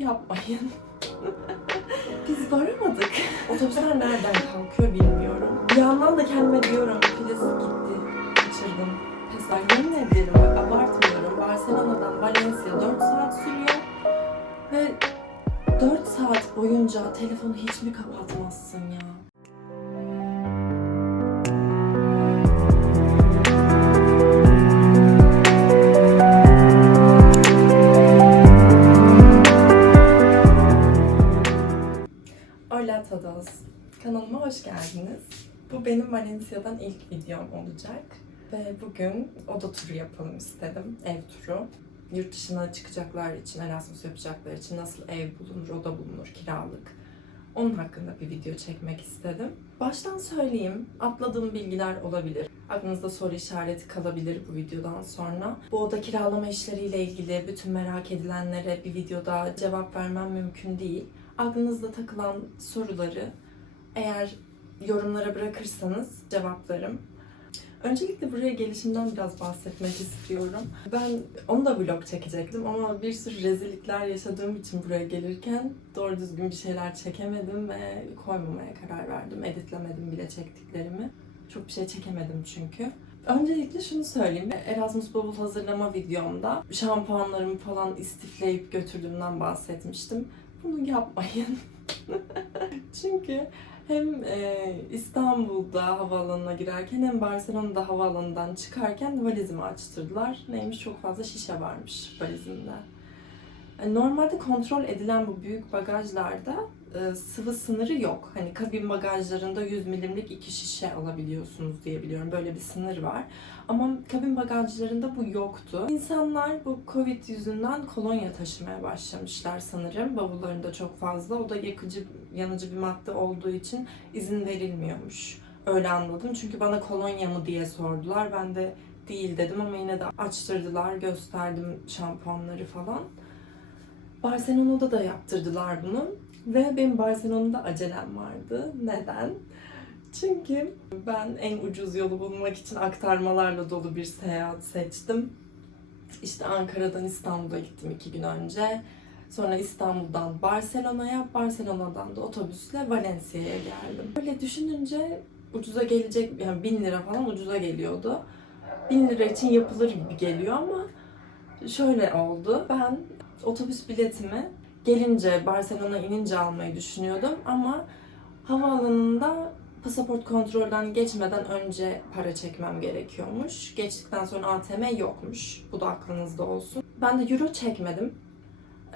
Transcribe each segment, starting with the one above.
yapmayın. Biz varamadık. Otobüsler nereden kalkıyor bilmiyorum. Bir yandan da kendime diyorum Filiz gitti. Kaçırdım. Pes yemin ederim bak abartmıyorum. Barcelona'dan Valencia 4 saat sürüyor. Ve 4 saat boyunca telefonu hiç mi kapatmazsın ya? Hoş geldiniz. Bu benim Valencia'dan ilk videom olacak. Ve bugün oda turu yapalım istedim. Ev turu. Yurt dışına çıkacaklar için, Erasmus yapacaklar için nasıl ev bulunur, oda bulunur, kiralık. Onun hakkında bir video çekmek istedim. Baştan söyleyeyim, atladığım bilgiler olabilir. Aklınızda soru işareti kalabilir bu videodan sonra. Bu oda kiralama işleriyle ilgili bütün merak edilenlere bir videoda cevap vermem mümkün değil. Aklınızda takılan soruları eğer yorumlara bırakırsanız cevaplarım. Öncelikle buraya gelişimden biraz bahsetmek istiyorum. Ben onu da vlog çekecektim ama bir sürü rezillikler yaşadığım için buraya gelirken doğru düzgün bir şeyler çekemedim ve koymamaya karar verdim. Editlemedim bile çektiklerimi. Çok bir şey çekemedim çünkü. Öncelikle şunu söyleyeyim. Erasmus bavul hazırlama videomda şampuanlarımı falan istifleyip götürdüğümden bahsetmiştim. Bunu yapmayın. çünkü hem e, İstanbul'da havaalanına girerken hem Barcelona'da havaalanından çıkarken valizimi açtırdılar. Neymiş çok fazla şişe varmış valizimde. E, Normalde kontrol edilen bu büyük bagajlarda e, sıvı sınırı yok. Hani kabin bagajlarında 100 milimlik iki şişe alabiliyorsunuz diye biliyorum. Böyle bir sınır var. Ama kabin bagajlarında bu yoktu. İnsanlar bu Covid yüzünden kolonya taşımaya başlamışlar sanırım. Bavullarında çok fazla. O da yakıcı, yanıcı bir madde olduğu için izin verilmiyormuş. Öyle anladım. Çünkü bana kolonya mı diye sordular. Ben de değil dedim ama yine de açtırdılar, gösterdim şampuanları falan. Barcelona'da da yaptırdılar bunu. Ve benim Barcelona'da acelem vardı. Neden? Çünkü ben en ucuz yolu bulmak için aktarmalarla dolu bir seyahat seçtim. İşte Ankara'dan İstanbul'a gittim iki gün önce. Sonra İstanbul'dan Barcelona'ya, Barcelona'dan da otobüsle Valencia'ya geldim. Böyle düşününce ucuza gelecek, yani bin lira falan ucuza geliyordu. Bin lira için yapılır gibi geliyor ama şöyle oldu. Ben otobüs biletimi gelince Barcelona inince almayı düşünüyordum ama havaalanında pasaport kontrolden geçmeden önce para çekmem gerekiyormuş. Geçtikten sonra ATM yokmuş. Bu da aklınızda olsun. Ben de euro çekmedim.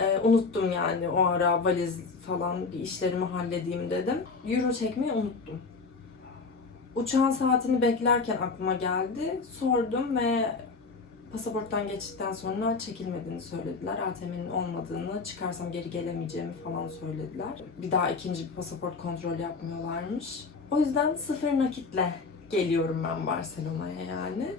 Ee, unuttum yani o ara valiz falan bir işlerimi halledeyim dedim. Euro çekmeyi unuttum. Uçağın saatini beklerken aklıma geldi. Sordum ve pasaporttan geçtikten sonra çekilmediğini söylediler. ATM'nin olmadığını, çıkarsam geri gelemeyeceğimi falan söylediler. Bir daha ikinci bir pasaport kontrol yapmıyorlarmış. O yüzden sıfır nakitle geliyorum ben Barcelona'ya yani.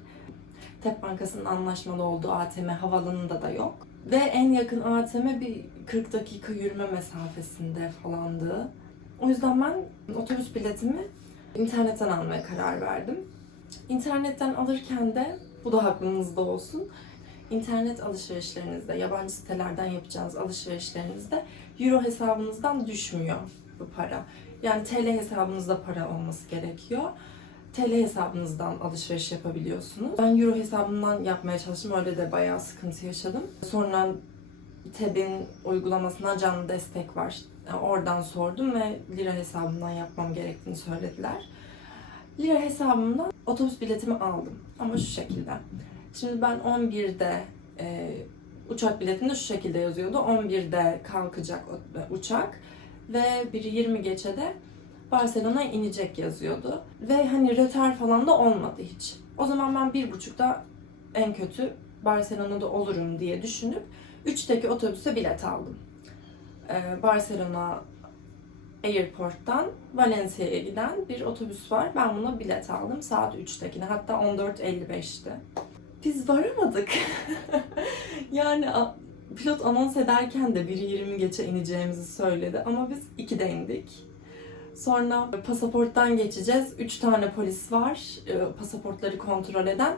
TEP Bankası'nın anlaşmalı olduğu ATM havalanında da yok. Ve en yakın ATM bir 40 dakika yürüme mesafesinde falandı. O yüzden ben otobüs biletimi internetten almaya karar verdim. İnternetten alırken de bu da aklınızda olsun. İnternet alışverişlerinizde, yabancı sitelerden yapacağınız alışverişlerinizde euro hesabınızdan düşmüyor bu para. Yani TL hesabınızda para olması gerekiyor. TL hesabınızdan alışveriş yapabiliyorsunuz. Ben euro hesabından yapmaya çalıştım. Öyle de bayağı sıkıntı yaşadım. Sonra TEB'in uygulamasına canlı destek var. Yani oradan sordum ve lira hesabından yapmam gerektiğini söylediler. Lira hesabımdan otobüs biletimi aldım. Ama şu şekilde. Şimdi ben 11'de e, uçak biletinde şu şekilde yazıyordu. 11'de kalkacak o- uçak ve biri 20 geçe de Barcelona'ya inecek yazıyordu. Ve hani rötar falan da olmadı hiç. O zaman ben bir buçukta en kötü Barcelona'da olurum diye düşünüp 3'teki otobüse bilet aldım. Ee, Barcelona Airport'tan Valencia'ya giden bir otobüs var. Ben buna bilet aldım saat 3'tekine. Hatta 14.55'ti. Biz varamadık. yani pilot anons ederken de biri 20 geçe ineceğimizi söyledi ama biz 2'de indik. Sonra pasaporttan geçeceğiz. 3 tane polis var e, pasaportları kontrol eden.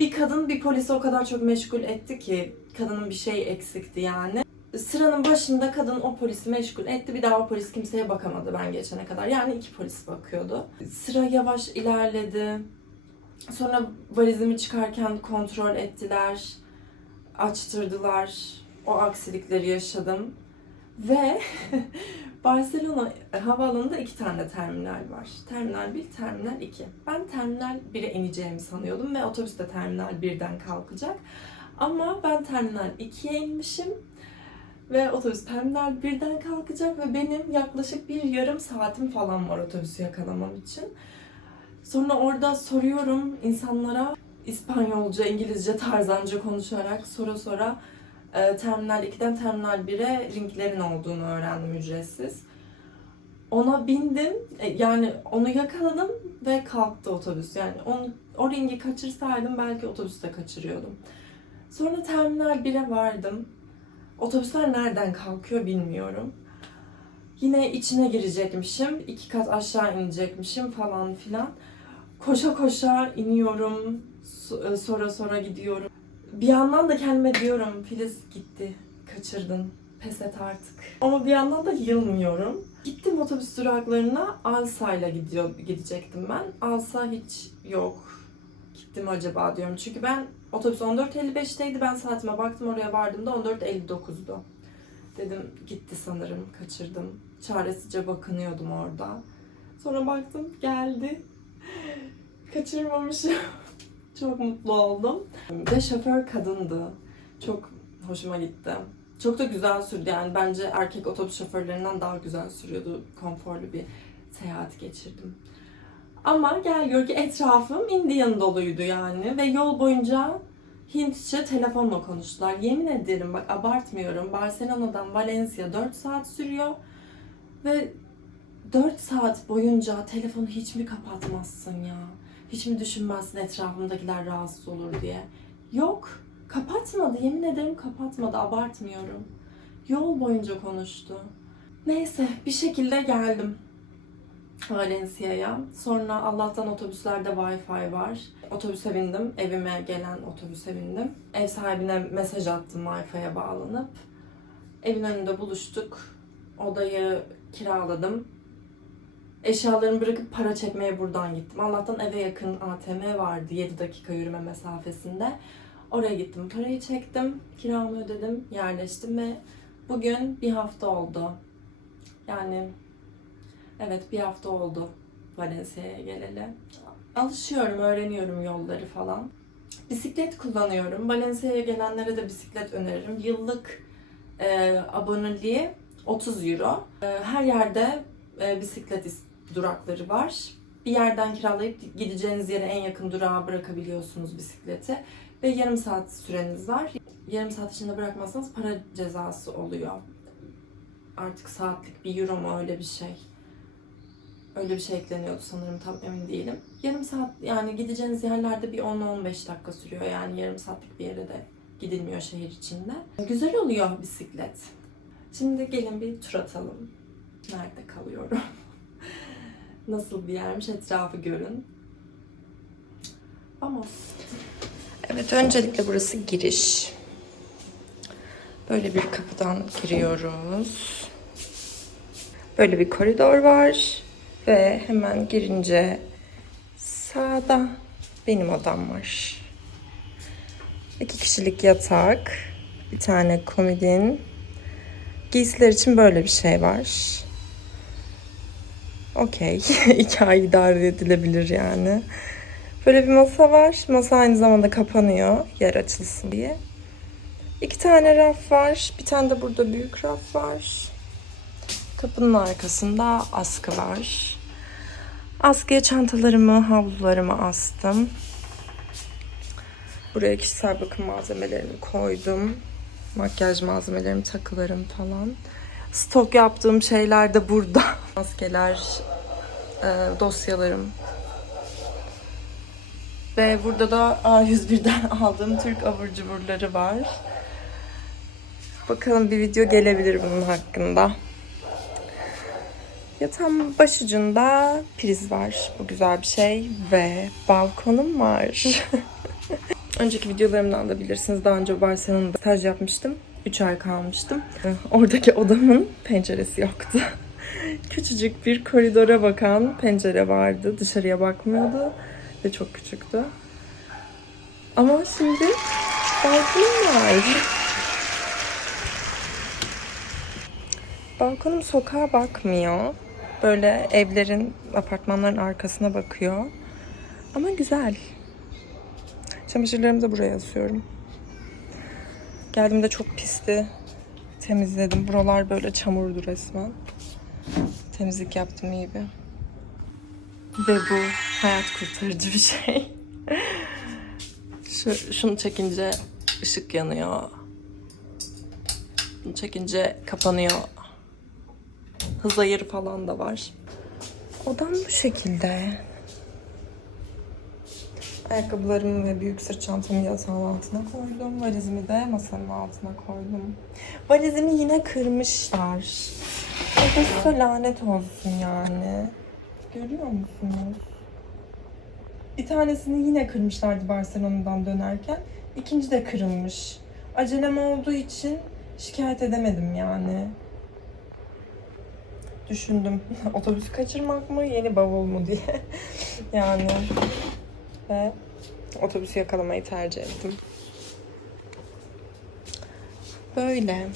Bir kadın bir polisi o kadar çok meşgul etti ki kadının bir şey eksikti yani. Sıranın başında kadın o polisi meşgul etti. Bir daha o polis kimseye bakamadı ben geçene kadar. Yani iki polis bakıyordu. Sıra yavaş ilerledi. Sonra valizimi çıkarken kontrol ettiler. Açtırdılar. O aksilikleri yaşadım. Ve Barcelona havaalanında iki tane terminal var. Terminal 1, terminal 2. Ben terminal 1'e ineceğimi sanıyordum ve otobüs de terminal 1'den kalkacak. Ama ben terminal 2'ye inmişim ve otobüs terminal 1'den kalkacak ve benim yaklaşık bir yarım saatim falan var otobüsü yakalamam için. Sonra orada soruyorum insanlara İspanyolca, İngilizce, Tarzanca konuşarak sonra sonra e, Terminal 2'den Terminal 1'e ringlerin olduğunu öğrendim ücretsiz. Ona bindim, e, yani onu yakaladım ve kalktı otobüs. Yani onu, o ringi kaçırsaydım belki otobüste kaçırıyordum. Sonra Terminal 1'e vardım. Otobüsler nereden kalkıyor bilmiyorum. Yine içine girecekmişim, iki kat aşağı inecekmişim falan filan. Koşa koşa iniyorum, e, sonra sonra gidiyorum. Bir yandan da kendime diyorum Filiz gitti, kaçırdın, pes et artık. Ama bir yandan da yılmıyorum. Gittim otobüs duraklarına Alsa'yla gidiyor, gidecektim ben. Alsa hiç yok. Gittim acaba diyorum. Çünkü ben otobüs 14.55'teydi. Ben saatime baktım oraya vardığımda 14.59'du. Dedim gitti sanırım, kaçırdım. Çaresizce bakınıyordum orada. Sonra baktım geldi. Kaçırmamışım. Çok mutlu oldum. Ve şoför kadındı. Çok hoşuma gitti. Çok da güzel sürdü yani bence erkek otobüs şoförlerinden daha güzel sürüyordu. Konforlu bir seyahat geçirdim. Ama gel gör ki etrafım Indian doluydu yani ve yol boyunca Hintçe telefonla konuştular. Yemin ederim bak abartmıyorum. Barcelona'dan Valencia 4 saat sürüyor ve 4 saat boyunca telefonu hiç mi kapatmazsın ya? Hiç mi düşünmezsin etrafımdakiler rahatsız olur diye? Yok. Kapatmadı. Yemin ederim kapatmadı. Abartmıyorum. Yol boyunca konuştu. Neyse bir şekilde geldim. Valencia'ya. Sonra Allah'tan otobüslerde Wi-Fi var. Otobüse bindim. Evime gelen otobüse bindim. Ev sahibine mesaj attım Wi-Fi'ye bağlanıp. Evin önünde buluştuk. Odayı kiraladım. Eşyalarımı bırakıp para çekmeye buradan gittim. Allah'tan eve yakın ATM vardı 7 dakika yürüme mesafesinde. Oraya gittim, parayı çektim, kiramı ödedim, yerleştim ve bugün bir hafta oldu. Yani evet bir hafta oldu Valencia'ya geleli. Alışıyorum, öğreniyorum yolları falan. Bisiklet kullanıyorum. Valencia'ya gelenlere de bisiklet öneririm. Yıllık e, aboneliği 30 euro. E, her yerde e, bisiklet is- durakları var. Bir yerden kiralayıp gideceğiniz yere en yakın durağa bırakabiliyorsunuz bisikleti. Ve yarım saat süreniz var. Yarım saat içinde bırakmazsanız para cezası oluyor. Artık saatlik bir euro mu öyle bir şey. Öyle bir şey ekleniyordu sanırım tam emin değilim. Yarım saat yani gideceğiniz yerlerde bir 10-15 dakika sürüyor. Yani yarım saatlik bir yere de gidilmiyor şehir içinde. Güzel oluyor bisiklet. Şimdi gelin bir tur atalım. Nerede kalıyorum? Nasıl bir yermiş etrafı görün. Ama Evet öncelikle burası giriş. Böyle bir kapıdan giriyoruz. Böyle bir koridor var ve hemen girince sağda benim odam var. İki kişilik yatak, bir tane komodin. Giysiler için böyle bir şey var. Okey. İki ay idare edilebilir yani. Böyle bir masa var. Masa aynı zamanda kapanıyor yer açılsın diye. İki tane raf var. Bir tane de burada büyük raf var. Kapının arkasında askı var. Askıya çantalarımı, havlularımı astım. Buraya kişisel bakım malzemelerimi koydum. Makyaj malzemelerim, takılarım falan. Stok yaptığım şeyler de burada. Maskeler, e, dosyalarım, ve burada da A101'den aldığım Türk abur cuburları var. Bakalım bir video gelebilir bunun hakkında. Yatağın başucunda priz var. Bu güzel bir şey. Ve balkonum var. Önceki videolarımdan da bilirsiniz. Daha önce Barcelona'da staj yapmıştım. 3 ay kalmıştım. Oradaki odamın penceresi yoktu. Küçücük bir koridora bakan pencere vardı. Dışarıya bakmıyordu ve çok küçüktü. Ama şimdi balkonum var. Balkonum sokağa bakmıyor. Böyle evlerin, apartmanların arkasına bakıyor. Ama güzel. Çamaşırlarımı da buraya asıyorum. Geldiğimde çok pisti. Temizledim. Buralar böyle çamurdu resmen. Temizlik yaptım iyi bir. Ve bu hayat kurtarıcı bir şey. Şu, şunu çekince ışık yanıyor. Bunu çekince kapanıyor. Hız ayarı falan da var. Odam bu şekilde. Ayakkabılarımı ve büyük sırt çantamı yatağın altına koydum. Valizimi de masanın altına koydum. Valizimi yine kırmışlar. Odası lanet olsun yani. Görüyor musunuz? Bir tanesini yine kırmışlardı Barcelona'dan dönerken. İkinci de kırılmış. Acelem olduğu için şikayet edemedim yani. Düşündüm. Otobüsü kaçırmak mı, yeni bavul mu diye. yani. Ve otobüsü yakalamayı tercih ettim. Böyle.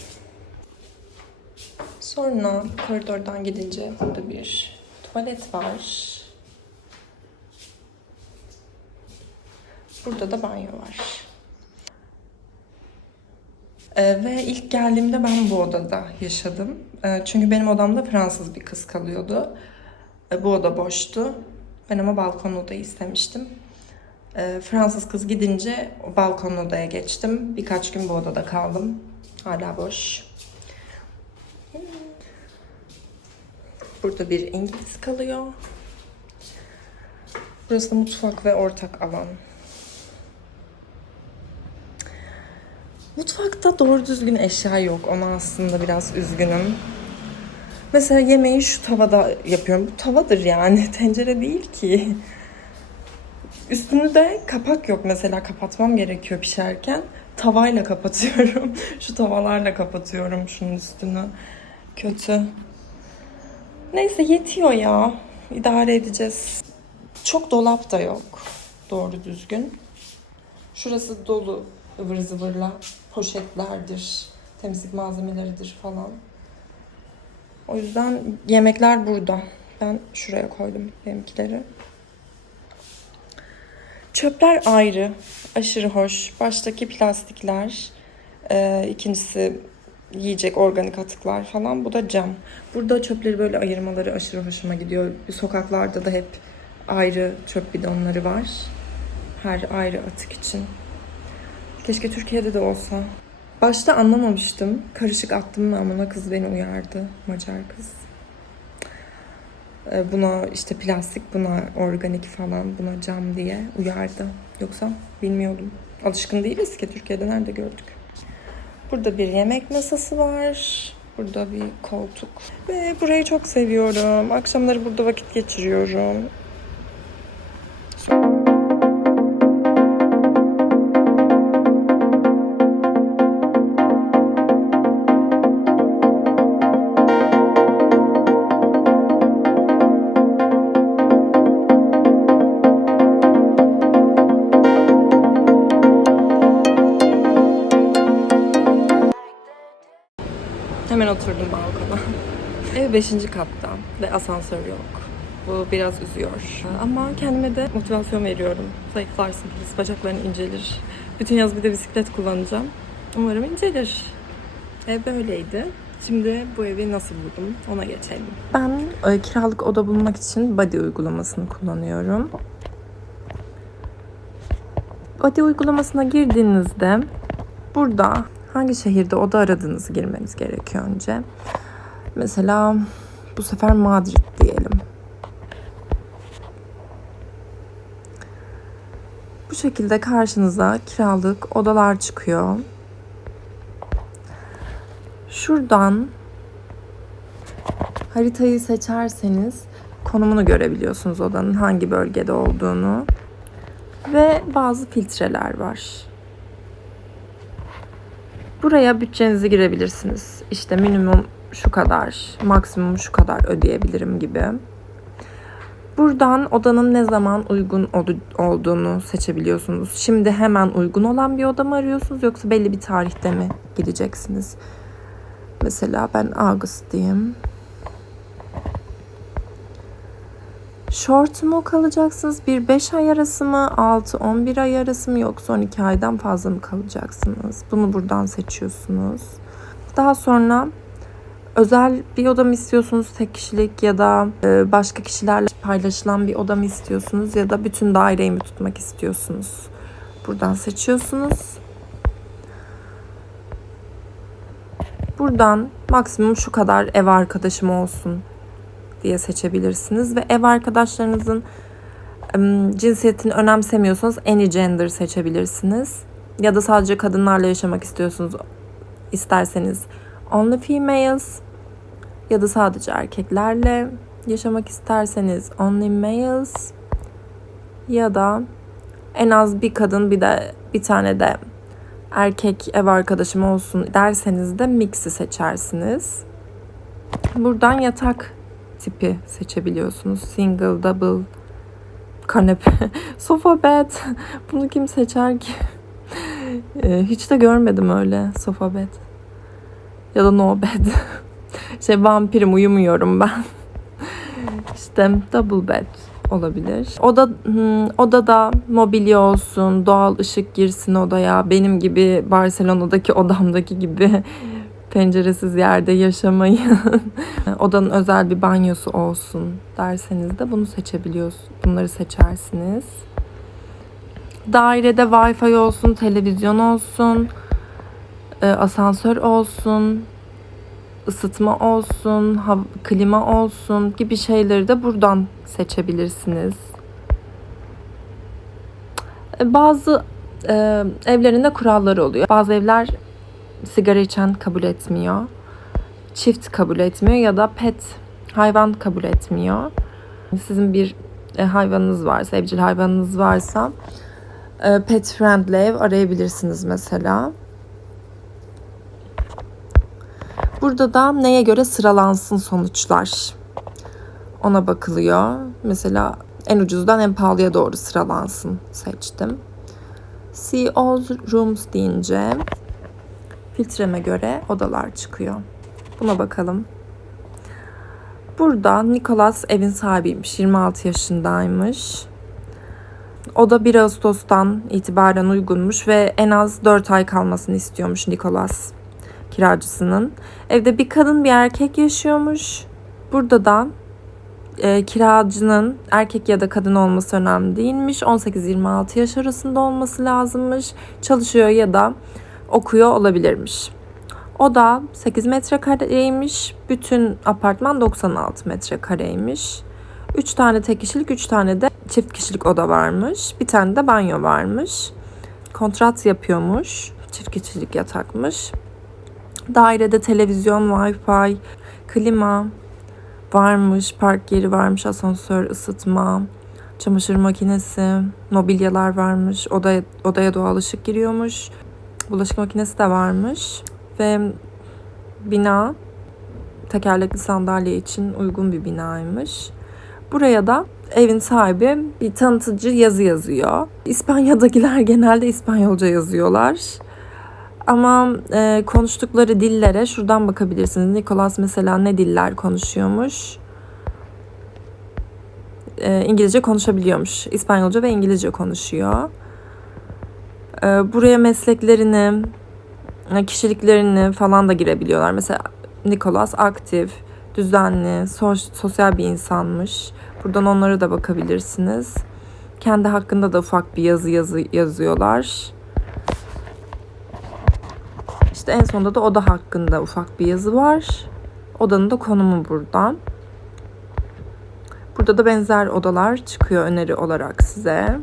Sonra koridordan gidince burada bir tuvalet var. Burada da banyo var. Ee, ve ilk geldiğimde ben bu odada yaşadım. Ee, çünkü benim odamda Fransız bir kız kalıyordu. Ee, bu oda boştu. Ben ama balkon odayı istemiştim. Ee, Fransız kız gidince balkon odaya geçtim. Birkaç gün bu odada kaldım. Hala boş. Burada bir İngiliz kalıyor. Burası da mutfak ve ortak alan. Mutfakta doğru düzgün eşya yok. Ona aslında biraz üzgünüm. Mesela yemeği şu tavada yapıyorum. Bu tavadır yani. Tencere değil ki. Üstünü de kapak yok mesela. Kapatmam gerekiyor pişerken. Tavayla kapatıyorum. şu tavalarla kapatıyorum şunun üstünü. Kötü. Neyse yetiyor ya. İdare edeceğiz. Çok dolap da yok. Doğru düzgün. Şurası dolu ıvır zıvırla. Poşetlerdir, temizlik malzemeleridir falan. O yüzden yemekler burada. Ben şuraya koydum benimkileri. Çöpler ayrı. Aşırı hoş. Baştaki plastikler. Ee, ikincisi yiyecek organik atıklar falan. Bu da cam. Burada çöpleri böyle ayırmaları aşırı hoşuma gidiyor. Sokaklarda da hep ayrı çöp bidonları var. Her ayrı atık için. Keşke Türkiye'de de olsa. Başta anlamamıştım. Karışık attım ben buna. Kız beni uyardı. Macar kız. Ee, Buna işte plastik, buna organik falan, buna cam diye uyardı. Yoksa bilmiyordum. Alışkın değiliz ki Türkiye'de nerede gördük. Burada bir yemek masası var. Burada bir koltuk. Ve burayı çok seviyorum. Akşamları burada vakit geçiriyorum. Hemen oturdum balkona. Ev 5. katta ve asansör yok. Bu biraz üzüyor. Ama kendime de motivasyon veriyorum. Zayıflarsın, biraz bacakların incelir. Bütün yaz bir de bisiklet kullanacağım. Umarım incelir. Ev böyleydi. Şimdi bu evi nasıl buldum ona geçelim. Ben e, kiralık oda bulmak için Body uygulamasını kullanıyorum. Body uygulamasına girdiğinizde burada hangi şehirde oda aradığınızı girmeniz gerekiyor önce. Mesela bu sefer Madrid diyelim. Bu şekilde karşınıza kiralık odalar çıkıyor. Şuradan haritayı seçerseniz konumunu görebiliyorsunuz odanın hangi bölgede olduğunu ve bazı filtreler var. Buraya bütçenizi girebilirsiniz. İşte minimum şu kadar, maksimum şu kadar ödeyebilirim gibi. Buradan odanın ne zaman uygun ol- olduğunu seçebiliyorsunuz. Şimdi hemen uygun olan bir oda mı arıyorsunuz yoksa belli bir tarihte mi gideceksiniz? Mesela ben August diyeyim. Short mu kalacaksınız? 1-5 ay arası mı? 6-11 ay arası mı? Yoksa 12 aydan fazla mı kalacaksınız? Bunu buradan seçiyorsunuz. Daha sonra özel bir oda mı istiyorsunuz tek kişilik ya da e, başka kişilerle paylaşılan bir oda mı istiyorsunuz ya da bütün daireyi mi tutmak istiyorsunuz? Buradan seçiyorsunuz. Buradan maksimum şu kadar ev arkadaşım olsun diye seçebilirsiniz ve ev arkadaşlarınızın cinsiyetini önemsemiyorsanız any gender seçebilirsiniz. Ya da sadece kadınlarla yaşamak istiyorsunuz isterseniz only females ya da sadece erkeklerle yaşamak isterseniz only males ya da en az bir kadın bir de bir tane de erkek ev arkadaşım olsun derseniz de mix'i seçersiniz. Buradan yatak tipi seçebiliyorsunuz. Single, double, kanepe, sofa bed. Bunu kim seçer ki? Ee, Hiç de görmedim öyle sofa bed. Ya da no bed. Şey vampirim uyumuyorum ben. İşte double bed olabilir. Oda hmm, odada mobilya olsun, doğal ışık girsin odaya. Benim gibi Barcelona'daki odamdaki gibi penceresiz yerde yaşamayın. Odanın özel bir banyosu olsun derseniz de bunu seçebiliyorsunuz. Bunları seçersiniz. Dairede Wi-Fi olsun, televizyon olsun, e, asansör olsun, ısıtma olsun, klima olsun gibi şeyleri de buradan seçebilirsiniz. E, Bazı e, evlerinde kuralları oluyor. Bazı evler sigara içen kabul etmiyor. Çift kabul etmiyor ya da pet hayvan kabul etmiyor. Sizin bir e, hayvanınız varsa, evcil hayvanınız varsa pet friendly ev arayabilirsiniz mesela. Burada da neye göre sıralansın sonuçlar. Ona bakılıyor. Mesela en ucuzdan en pahalıya doğru sıralansın seçtim. See all rooms deyince filtreme göre odalar çıkıyor. Buna bakalım. Burada Nicholas evin sahibiymiş. 26 yaşındaymış. O da 1 Ağustos'tan itibaren uygunmuş ve en az 4 ay kalmasını istiyormuş Nicholas kiracısının. Evde bir kadın bir erkek yaşıyormuş. Burada da e, kiracının erkek ya da kadın olması önemli değilmiş. 18-26 yaş arasında olması lazımmış. Çalışıyor ya da okuyor olabilirmiş. O da 8 metrekareymiş. Bütün apartman 96 metrekareymiş. 3 tane tek kişilik, 3 tane de çift kişilik oda varmış. Bir tane de banyo varmış. Kontrat yapıyormuş. Çift kişilik yatakmış. Dairede televizyon, wifi, klima varmış. Park yeri varmış. Asansör, ısıtma, çamaşır makinesi, mobilyalar varmış. Odaya, odaya doğal ışık giriyormuş. Bulaşık makinesi de varmış. Ve bina tekerlekli sandalye için uygun bir binaymış. Buraya da evin sahibi bir tanıtıcı yazı yazıyor. İspanya'dakiler genelde İspanyolca yazıyorlar. Ama e, konuştukları dillere şuradan bakabilirsiniz. Nicholas mesela ne diller konuşuyormuş? E, İngilizce konuşabiliyormuş. İspanyolca ve İngilizce konuşuyor. E, buraya mesleklerini, e, kişiliklerini falan da girebiliyorlar. Mesela Nicholas aktif, düzenli, sos- sosyal bir insanmış. Buradan onlara da bakabilirsiniz. Kendi hakkında da ufak bir yazı yazı yazıyorlar. İşte en sonunda da oda hakkında ufak bir yazı var. Odanın da konumu buradan. Burada da benzer odalar çıkıyor öneri olarak size.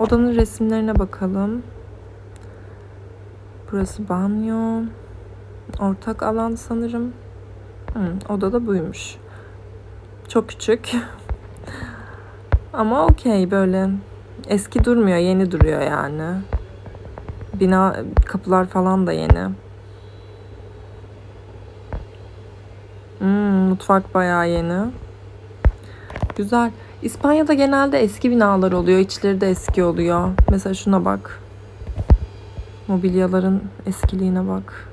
Odanın resimlerine bakalım. Burası banyo. Ortak alan sanırım. Hı, oda da buymuş. Çok küçük. Ama okey böyle eski durmuyor, yeni duruyor yani. bina kapılar falan da yeni. Hmm, mutfak bayağı yeni. Güzel. İspanya'da genelde eski binalar oluyor. İçleri de eski oluyor. Mesela şuna bak. Mobilyaların eskiliğine bak.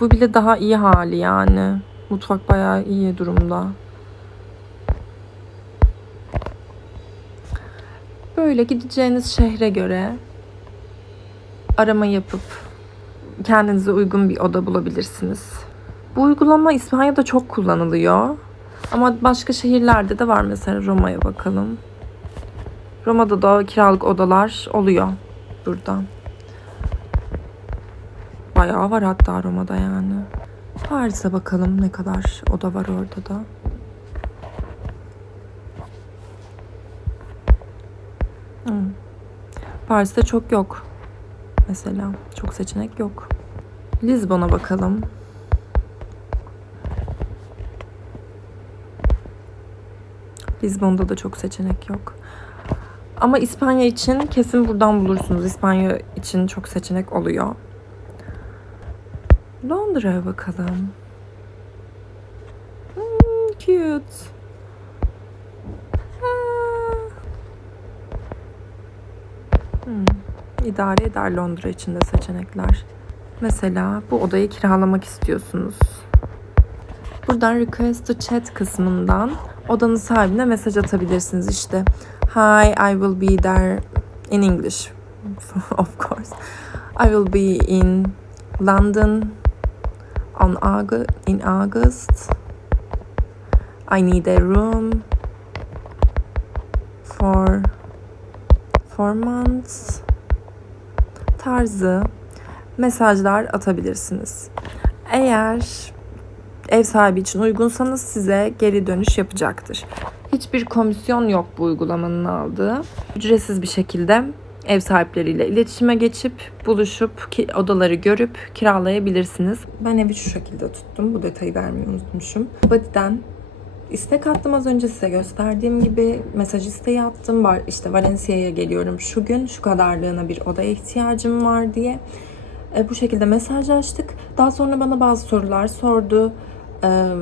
Bu bile daha iyi hali yani. Mutfak bayağı iyi durumda. Böyle gideceğiniz şehre göre arama yapıp kendinize uygun bir oda bulabilirsiniz. Bu uygulama İspanya'da çok kullanılıyor. Ama başka şehirlerde de var mesela Roma'ya bakalım. Roma'da da kiralık odalar oluyor burada. Bayağı var hatta Roma'da yani. Paris'e bakalım ne kadar oda var orada da. Hmm. Paris'te çok yok. Mesela çok seçenek yok. Lizbon'a bakalım. Lizbon'da da çok seçenek yok. Ama İspanya için kesin buradan bulursunuz. İspanya için çok seçenek oluyor. Londra'ya bakalım. Hmm, cute. Hmm, idare eder Londra için de seçenekler. Mesela bu odayı kiralamak istiyorsunuz. Buradan request to chat kısmından odanın sahibine mesaj atabilirsiniz işte. Hi, I will be there in English. of course. I will be in London on August, in August. I need a room for four months tarzı mesajlar atabilirsiniz. Eğer ev sahibi için uygunsanız size geri dönüş yapacaktır. Hiçbir komisyon yok bu uygulamanın aldığı. Ücretsiz bir şekilde ev sahipleriyle iletişime geçip buluşup ki odaları görüp kiralayabilirsiniz. Ben evi şu şekilde tuttum. Bu detayı vermeyi unutmuşum. Body'den istek attım az önce size gösterdiğim gibi mesaj isteği attım. İşte Valencia'ya geliyorum şu gün şu kadarlığına bir odaya ihtiyacım var diye. E, bu şekilde mesajlaştık. Daha sonra bana bazı sorular sordu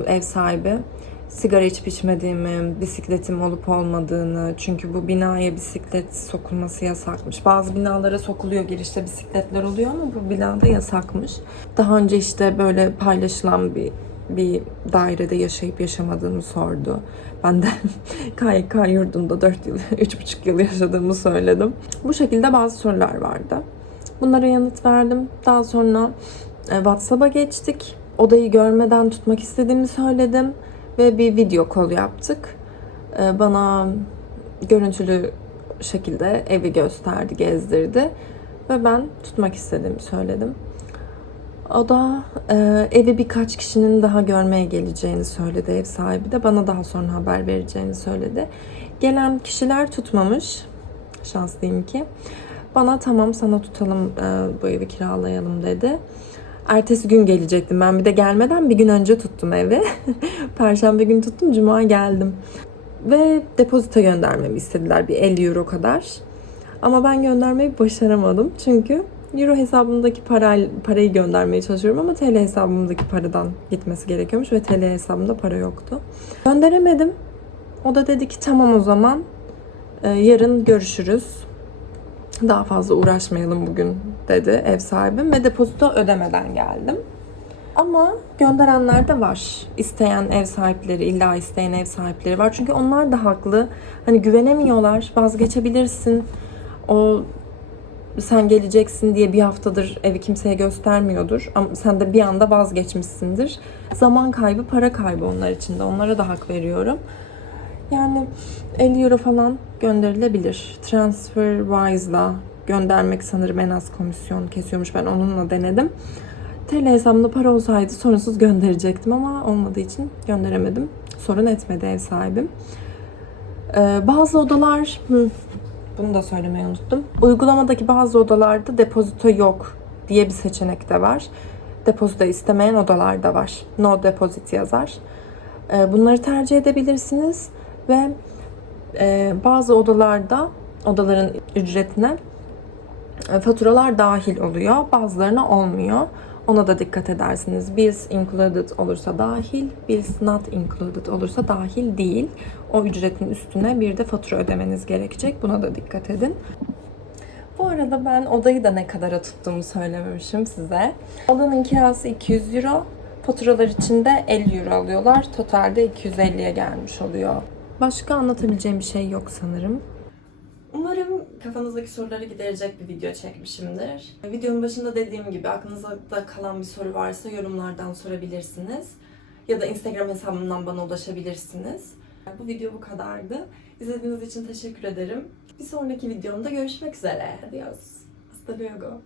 ev sahibi. Sigara içip içmediğimi, bisikletim olup olmadığını. Çünkü bu binaya bisiklet sokulması yasakmış. Bazı binalara sokuluyor girişte bisikletler oluyor ama bu binada yasakmış. Daha önce işte böyle paylaşılan bir bir dairede yaşayıp yaşamadığımı sordu. Ben de KYK yurdunda 4 yıl, 3,5 yıl yaşadığımı söyledim. Bu şekilde bazı sorular vardı. Bunlara yanıt verdim. Daha sonra WhatsApp'a geçtik. Odayı görmeden tutmak istediğimi söyledim ve bir video call yaptık. E, Bana görüntülü şekilde evi gösterdi, gezdirdi ve ben tutmak istediğimi söyledim. O da e, evi birkaç kişinin daha görmeye geleceğini söyledi ev sahibi de. Bana daha sonra haber vereceğini söyledi. Gelen kişiler tutmamış. Şanslıyım ki. Bana tamam sana tutalım e, bu evi kiralayalım dedi. Ertesi gün gelecektim. Ben bir de gelmeden bir gün önce tuttum evi. Perşembe günü tuttum. Cuma geldim. Ve depozito göndermemi istediler bir 50 euro kadar. Ama ben göndermeyi başaramadım. Çünkü euro hesabımdaki para, parayı göndermeye çalışıyorum ama TL hesabımdaki paradan gitmesi gerekiyormuş ve TL hesabımda para yoktu. Gönderemedim. O da dedi ki tamam o zaman e, yarın görüşürüz. Daha fazla uğraşmayalım bugün dedi ev sahibim ve depozito ödemeden geldim. Ama gönderenler de var. İsteyen ev sahipleri, illa isteyen ev sahipleri var. Çünkü onlar da haklı. Hani güvenemiyorlar. Vazgeçebilirsin. O sen geleceksin diye bir haftadır evi kimseye göstermiyordur. Ama sen de bir anda vazgeçmişsindir. Zaman kaybı, para kaybı onlar için de. Onlara da hak veriyorum. Yani 50 euro falan gönderilebilir. TransferWise'la göndermek sanırım en az komisyon kesiyormuş. Ben onunla denedim. TL hesabımda para olsaydı sonrasız gönderecektim ama olmadığı için gönderemedim. Sorun etmedi ev sahibim. Ee, bazı odalar, hı, bunu da söylemeyi unuttum. Uygulamadaki bazı odalarda depozito yok diye bir seçenek de var. Depozito istemeyen odalar da var. No deposit yazar. Ee, bunları tercih edebilirsiniz ve e, bazı odalarda odaların ücretine faturalar dahil oluyor. Bazılarına olmuyor. Ona da dikkat edersiniz. Bills included olursa dahil, bills not included olursa dahil değil. O ücretin üstüne bir de fatura ödemeniz gerekecek. Buna da dikkat edin. Bu arada ben odayı da ne kadara tuttuğumu söylememişim size. Odanın kirası 200 euro. Faturalar için de 50 euro alıyorlar. Totalde 250'ye gelmiş oluyor. Başka anlatabileceğim bir şey yok sanırım. Umarım kafanızdaki soruları giderecek bir video çekmişimdir. Videonun başında dediğim gibi aklınızda kalan bir soru varsa yorumlardan sorabilirsiniz. Ya da Instagram hesabımdan bana ulaşabilirsiniz. Bu video bu kadardı. İzlediğiniz için teşekkür ederim. Bir sonraki videomda görüşmek üzere. Adios. Hasta luego.